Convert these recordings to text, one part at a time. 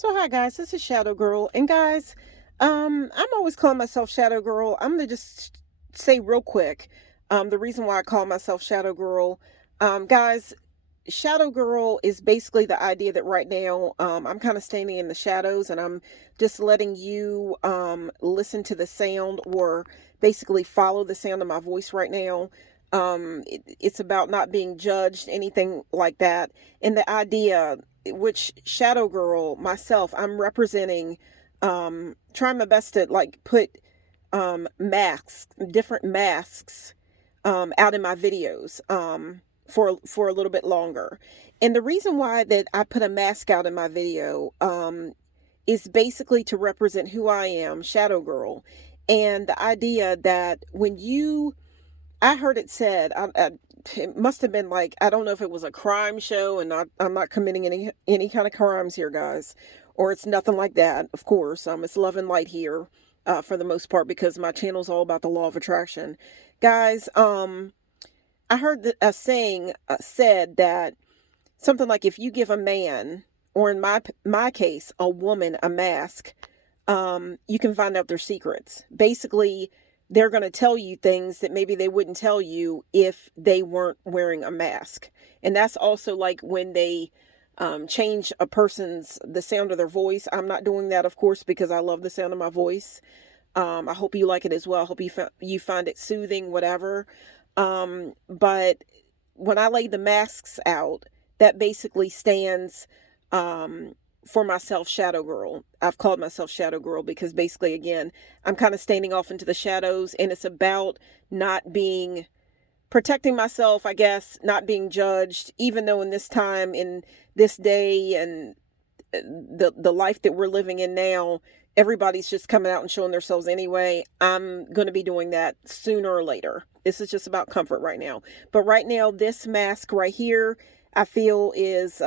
So hi guys, this is Shadow Girl, and guys, I'm always calling myself Shadow Girl. I'm gonna just say real quick, the reason why I call myself Shadow Girl, guys, Shadow Girl is basically the idea that right now, I'm kind of standing in the shadows, and I'm just letting you, listen to the sound or basically follow the sound of my voice right now. It's about not being judged, anything like that, and the idea which Shadow Girl myself, I'm representing, trying my best to like put masks, different masks, out in my videos, for a little bit longer. And the reason why that I put a mask out in my video, is basically to represent who I am, Shadow Girl, and the idea that when you, I heard it said, it must have been like, I don't know if it was a crime show, and I'm not committing any kind of crimes here, guys, or it's nothing like that. Of course, it's love and light here, for the most part, because my channel's all about the law of attraction, guys. I heard that a saying, said that something like, if you give a man, or in my case, a woman, a mask, you can find out their secrets. Basically, they're going to tell you things that maybe they wouldn't tell you if they weren't wearing a mask. And that's also like when they, change the sound of their voice. I'm not doing that, of course, because I love the sound of my voice. I hope you like it as well. I hope you find it soothing, whatever. But when I lay the masks out, that basically stands, for myself, Shadow Girl. I've called myself Shadow Girl because basically, again, I'm kind of standing off into the shadows, and it's about not being, protecting myself, I guess, not being judged, even though in this time, in this day, and the life that we're living in now, everybody's just coming out and showing themselves anyway. I'm going to be doing that sooner or later. This is just about comfort right now. But right now, this mask right here, I feel is,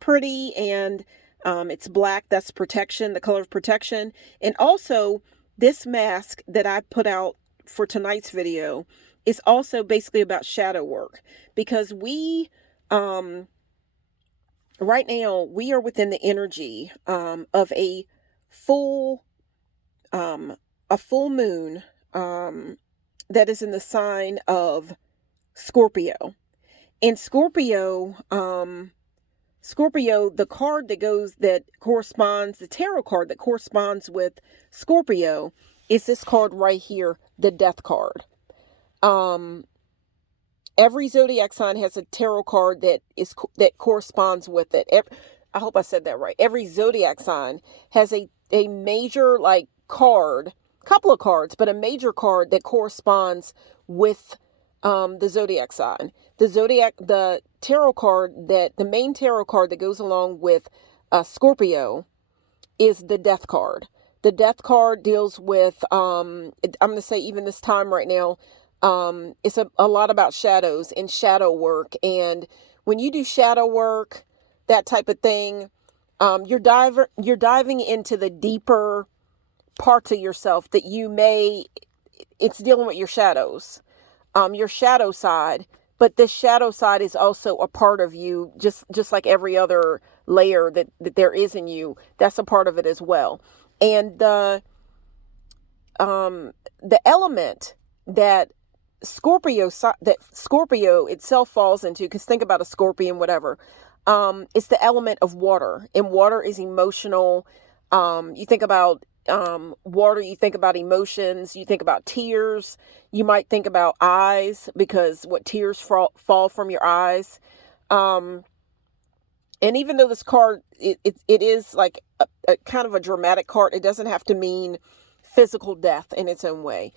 pretty, and it's black. That's protection, the color of protection. And also, this mask that I put out for tonight's video is also basically about shadow work, because right now, we are within the energy, of full, a full moon, that is in the sign of Scorpio. And Scorpio, the card that corresponds, the tarot card that corresponds with Scorpio, is this card right here, the Death card. Every zodiac sign has a tarot card that corresponds with it. I hope I said that right. Every zodiac sign has a major, like, card, couple of cards, but a major card that corresponds with, the zodiac sign. The tarot card, the main tarot card that goes along with, Scorpio, is the Death card. The Death card deals with, I'm going to say, even this time right now, it's a lot about shadows and shadow work. And when you do shadow work, that type of thing, you're diving into the deeper parts of yourself that it's dealing with your shadows, your shadow side. But this shadow side is also a part of you, just like every other layer that there is in you. That's a part of it as well. And the element that Scorpio itself falls into, because think about a scorpion, whatever. It's the element of water, and water is emotional. You think about, water, you think about emotions, you think about tears, you might think about eyes, because what tears fall from your eyes. And even though this card, it is like a kind of a dramatic card, it doesn't have to mean physical death in its own way.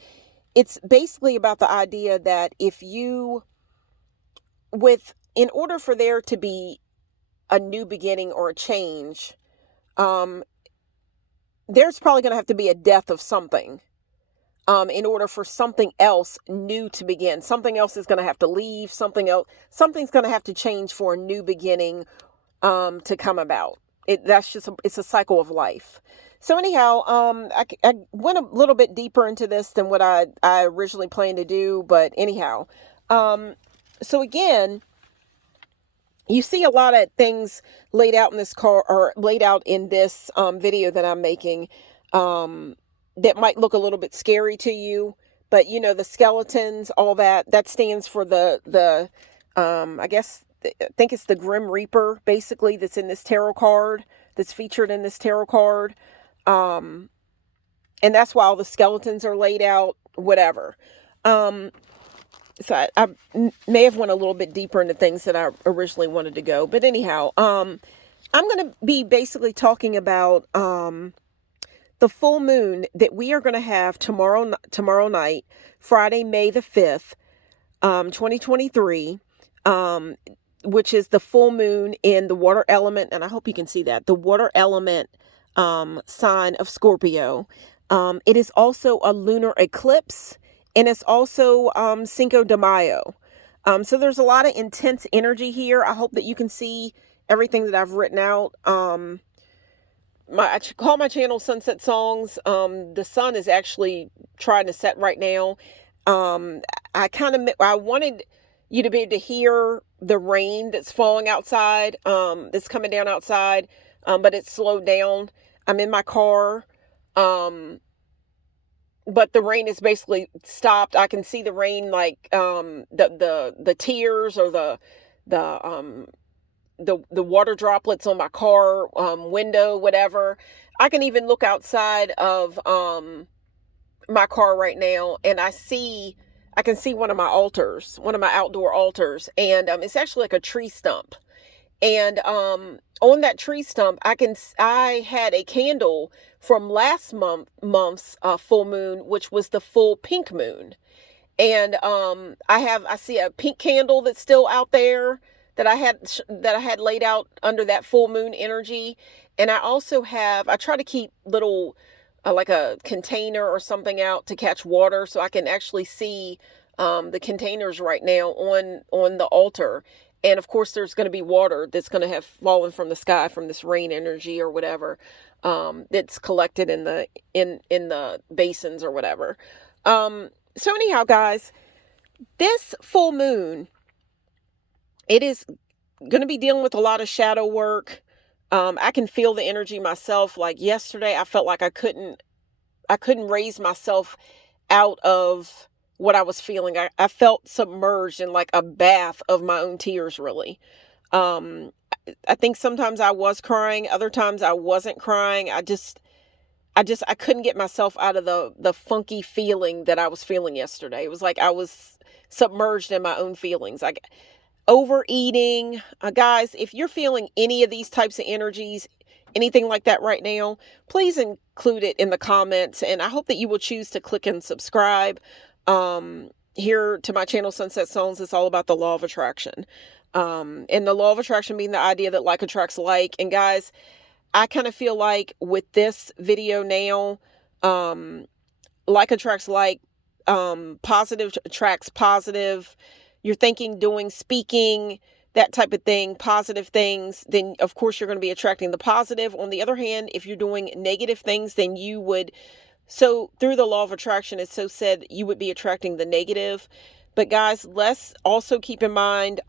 It's basically about the idea that in order for there to be a new beginning or a change, there's probably going to have to be a death of something, in order for something else new to begin. Something else is going to have to leave. Something's going to have to change for a new beginning, to come about. It's a cycle of life. So anyhow, I went a little bit deeper into this than what I originally planned to do. But anyhow, so again, You see a lot of things laid out in this car, or laid out in this video that I'm making, um, that might look a little bit scary to you. But you know, the skeletons, all that, that stands for I guess, I think it's the Grim Reaper, basically, that's in this tarot card, that's featured in this tarot card. Um, and that's why all the skeletons are laid out, whatever. Um, so I may have went a little bit deeper into things that I originally wanted to go. But anyhow, I'm going to be basically talking about the full moon that we are going to have tomorrow night, Friday, May the 5th, 2023, which is the full moon in the water element. And I hope you can see that, the water element sign of Scorpio. It is also a lunar eclipse, and it's also Cinco de Mayo. So there's a lot of intense energy here. I hope that you can see everything that I've written out. I call my channel Sunset Songs. The sun is actually trying to set right now. I wanted you to be able to hear the rain that's falling outside, that's coming down outside, but it's slowed down. I'm in my car, but the rain is basically stopped. I can see the rain, like the tears, or the water droplets on my car window, whatever. I can even look outside of my car right now, and I can see one of my altars, one of my outdoor altars, and it's actually like a tree stump. And on that tree stump, I had a candle from last month's full moon, which was the full pink moon. And I see a pink candle that's still out there that I had laid out under that full moon energy. And I try to keep little like a container or something out to catch water, so I can actually see the containers right now on the altar. And of course, there's going to be water that's going to have fallen from the sky from this rain energy or whatever, that's collected in the basins or whatever. So anyhow, guys, this full moon, it is going to be dealing with a lot of shadow work. I can feel the energy myself. Like yesterday, I felt like I couldn't raise myself out of what I was feeling. I felt submerged in like a bath of my own tears, really. I think sometimes I was crying, other times I wasn't crying. I couldn't get myself out of the funky feeling that I was feeling yesterday. It was like I was submerged in my own feelings. Like overeating. Guys, if you're feeling any of these types of energies, anything like that right now, please include it in the comments. And I hope that you will choose to click and subscribe here to my channel, Sunset Songs. It's all about the law of attraction. And the law of attraction being the idea that like attracts like. And guys, I kind of feel like with this video now, like attracts like, positive attracts positive. You're thinking, doing, speaking, that type of thing, positive things, then of course you're going to be attracting the positive. On the other hand, if you're doing negative things, then through the law of attraction, it's so said you would be attracting the negative. But guys, let's also keep in mind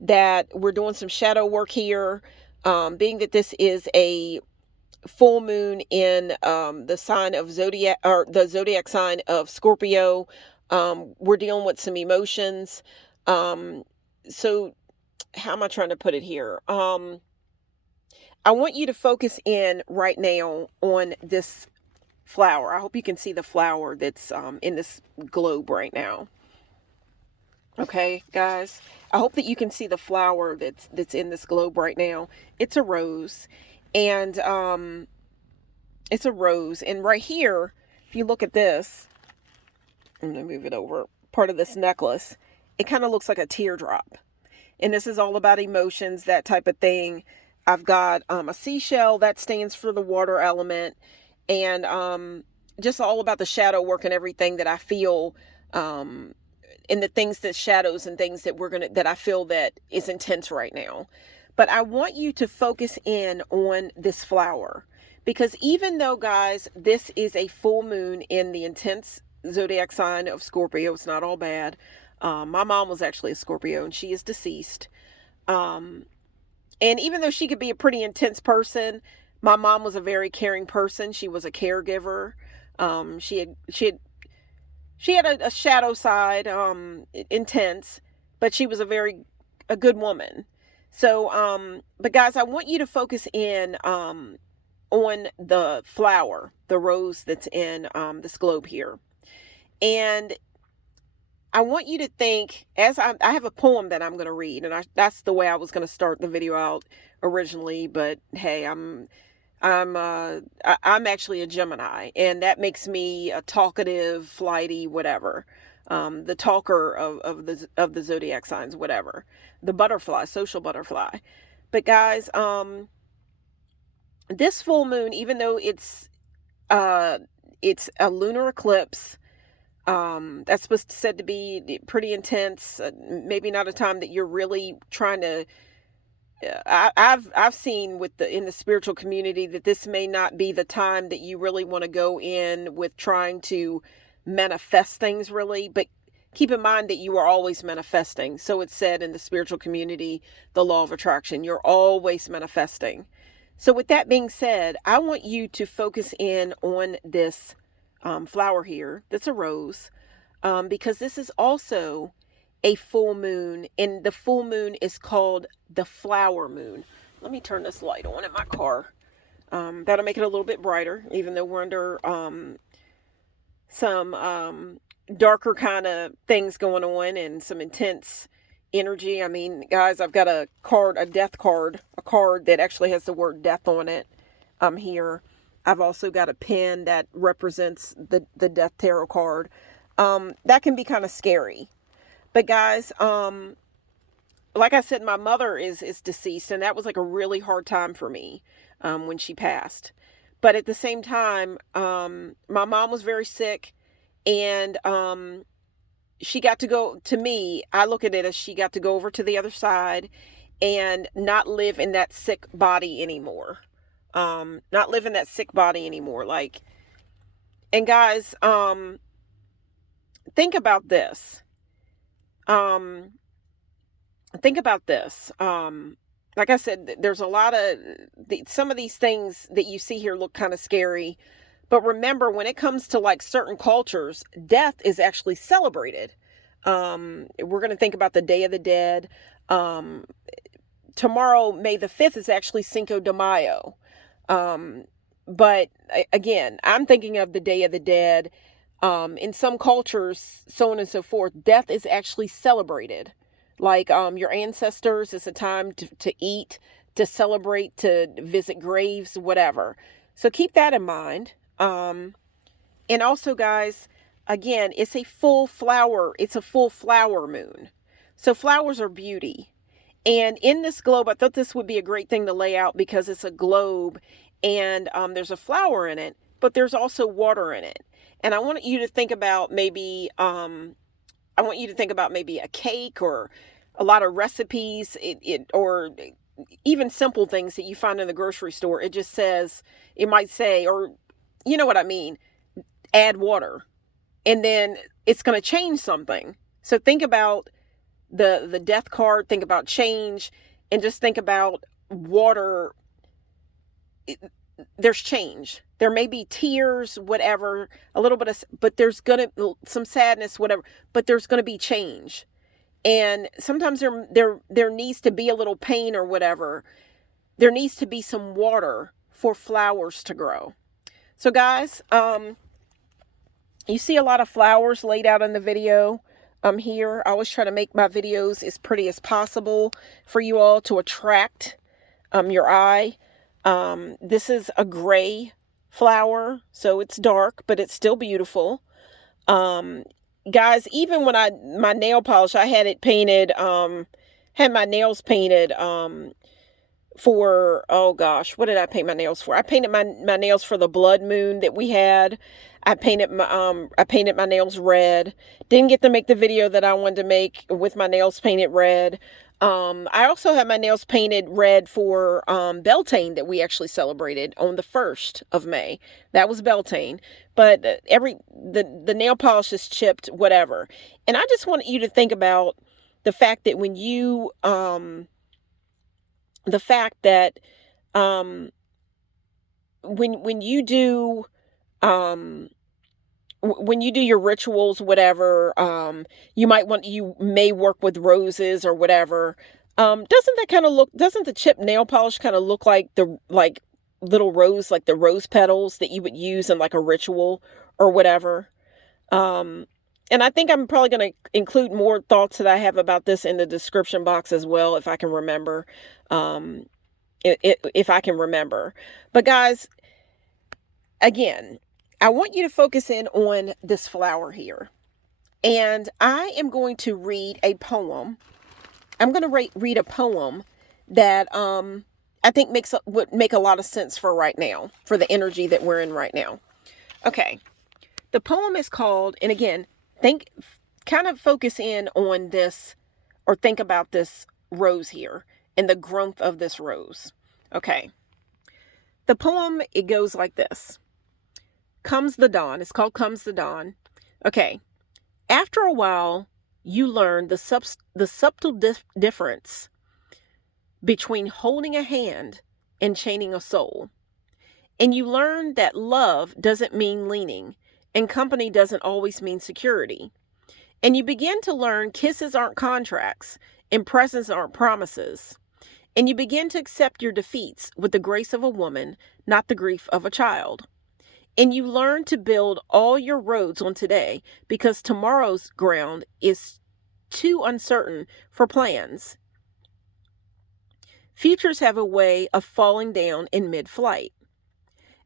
that we're doing some shadow work here, being that this is a full moon in the sign of zodiac, or the zodiac sign of Scorpio. We're dealing with some emotions. So how am I trying to put it here? I want you to focus in right now on this flower. I hope you can see the flower that's in this globe right now. Okay, guys, I hope that you can see the flower that's in this globe right now. It's a rose, and it's a rose. And right here, if you look at this, I'm going to move it over, part of this necklace, it kind of looks like a teardrop. And this is all about emotions, that type of thing. I've got a seashell that stands for the water element, and just all about the shadow work and everything that I feel, and the things that shadows and things that I feel that is intense right now. But I want you to focus in on this flower, because even though, guys, this is a full moon in the intense zodiac sign of Scorpio, it's not all bad. My mom was actually a Scorpio, and she is deceased. Um, and even though she could be a pretty intense person, my mom was a very caring person. She was a caregiver. She had a shadow side, intense, but she was a good woman. So, but guys, I want you to focus in on the flower, the rose that's in this globe here, and I want you to think I have a poem that I'm going to read, and that's the way I was going to start the video out originally. But hey, I'm actually a Gemini, and that makes me a talkative, flighty, whatever. The talker of the zodiac signs, whatever. The butterfly, social butterfly. But guys, this full moon, even though it's a lunar eclipse, that's said to be pretty intense. Maybe not a time that you're really trying to. I've seen in the spiritual community that this may not be the time that you really want to go in with trying to manifest things really, but keep in mind that you are always manifesting. So it's said in the spiritual community, the law of attraction, you're always manifesting. So with that being said, I want you to focus in on this flower here. That's a rose, because this is also a full moon, and the full moon is called the flower moon. Let me turn this light on in my car. That'll make it a little bit brighter, even though we're under some darker kind of things going on and some intense energy. I mean, guys, I've got a death card, a card that actually has the word death on it here. I've also got a pen that represents the death tarot card. That can be kind of scary. But guys, like I said, my mother is deceased, and that was like a really hard time for me when she passed. But at the same time, my mom was very sick, and she got to go, to me, I look at it as she got to go over to the other side and not live in that sick body anymore. Not live in that sick body anymore. Like, and guys, think about this. Think about this. Like I said, there's a lot of some of these things that you see here look kind of scary, but remember, when it comes to like certain cultures, death is actually celebrated. We're going to think about the Day of the Dead. Tomorrow, May the 5th, is actually Cinco de Mayo. But again, I'm thinking of the Day of the Dead. In some cultures, so on and so forth, death is actually celebrated. Like your ancestors, it's a time to eat, to celebrate, to visit graves, whatever. So keep that in mind. And also, guys, again, it's a full flower moon. So flowers are beauty. And in this globe, I thought this would be a great thing to lay out because it's a globe and there's a flower in it, but there's also water in it. And I want you to think about maybe a cake or a lot of recipes, or even simple things that you find in the grocery store. It just says, it might say, or you know what I mean, add water, and then it's going to change something. So think about the death card, think about change, and just think about water. There's change. There may be tears, whatever, a little bit of, but there's going to some sadness, whatever, but there's going to be change. And sometimes there needs to be a little pain or whatever. There needs to be some water for flowers to grow. So guys, you see a lot of flowers laid out in the video here. I always try to make my videos as pretty as possible for you all to attract your eye. This is a gray flower, so it's dark, but it's still beautiful. Guys, even when my nail polish, I had it painted, had my nails painted, for, oh gosh, what did I paint my nails for? I painted my nails for the blood moon that we had. I painted my nails red. Didn't get to make the video that I wanted to make with my nails painted red. I also have my nails painted red for Beltane that we actually celebrated on the 1st of May. That was Beltane. But the nail polish is chipped, whatever. And I just want you to think about the fact that when you the fact that um, when you do um, when you do your rituals, whatever, you may work with roses or whatever. Doesn't the chip nail polish kind of look like little rose, like the rose petals that you would use in like a ritual or whatever? Um, and I think I'm probably going to include more thoughts that I have about this in the description box as well, if I can remember. Um, if I can remember. But guys, again, I want you to focus in on this flower here. And I am going to read a poem. I'm going to read a poem that I think would make a lot of sense for right now, for the energy that we're in right now. Okay. The poem is called, and again, kind of focus in on this, or think about this rose here and the growth of this rose. Okay. The poem, it goes like this. Comes the dawn. It's called Comes the Dawn. Okay. After a while, you learn the subtle difference between holding a hand and chaining a soul. And you learn that love doesn't mean leaning, and company doesn't always mean security. And you begin to learn kisses aren't contracts, and presents aren't promises. And you begin to accept your defeats with the grace of a woman, not the grief of a child. And you learn to build all your roads on today because tomorrow's ground is too uncertain for plans. Futures have a way of falling down in mid-flight.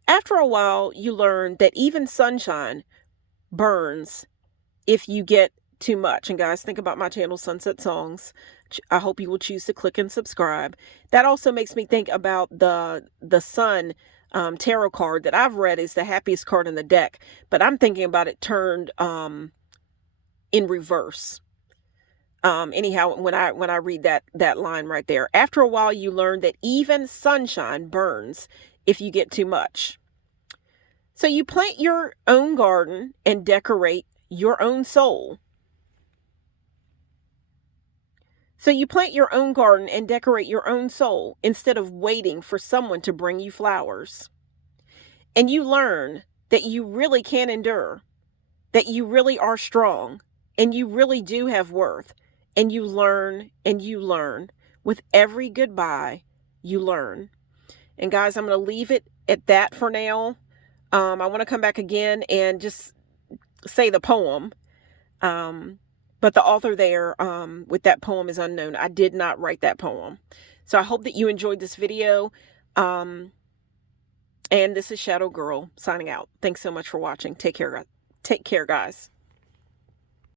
After a while, you learn that even sunshine burns if you get too much. And guys, think about my channel, Sunset Songs. I hope you will choose to click and subscribe. That also makes me think about the sun tarot card that I've read is the happiest card in the deck, but I'm thinking about it turned in reverse. Anyhow, when I read that line right there, after a while you learn that even sunshine burns if you get too much. So you plant your own garden and decorate your own soul. So you plant your own garden and decorate your own soul instead of waiting for someone to bring you flowers. And you learn that you really can endure, that you really are strong, and you really do have worth. And you learn and you learn. With every goodbye, you learn. And guys, I'm going to leave it at that for now. I want to come back again and just say the poem. But the author there with that poem is unknown. I did not write that poem. So I hope that you enjoyed this video. And this is Shadow Girl signing out. Thanks so much for watching. Take care, guys.